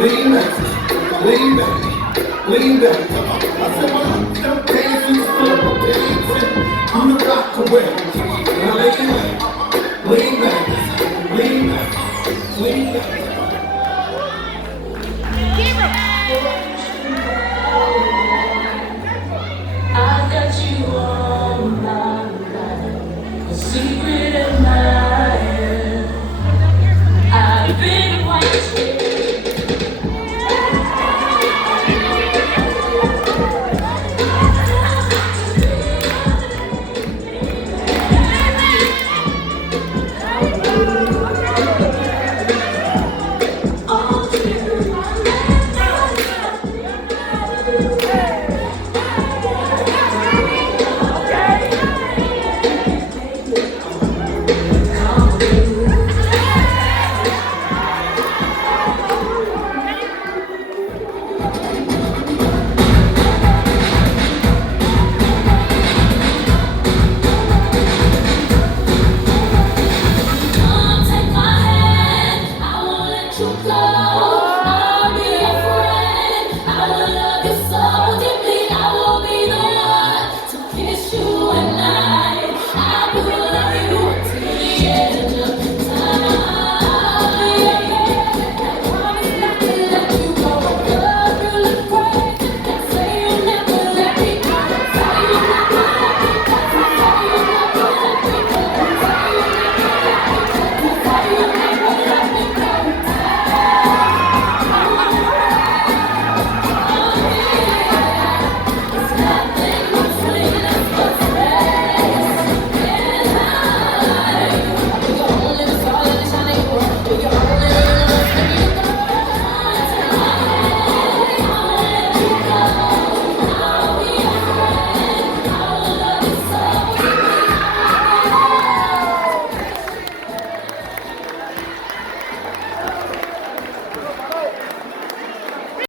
Lean back, lean back, lean back. Come on. I said, well, them dancing slow, dancing. I'm the rock away. Now lean back, lean back, lean back. I got you on my mind, a secret admirer. I've been watching. Come take my hand, I won't let you go.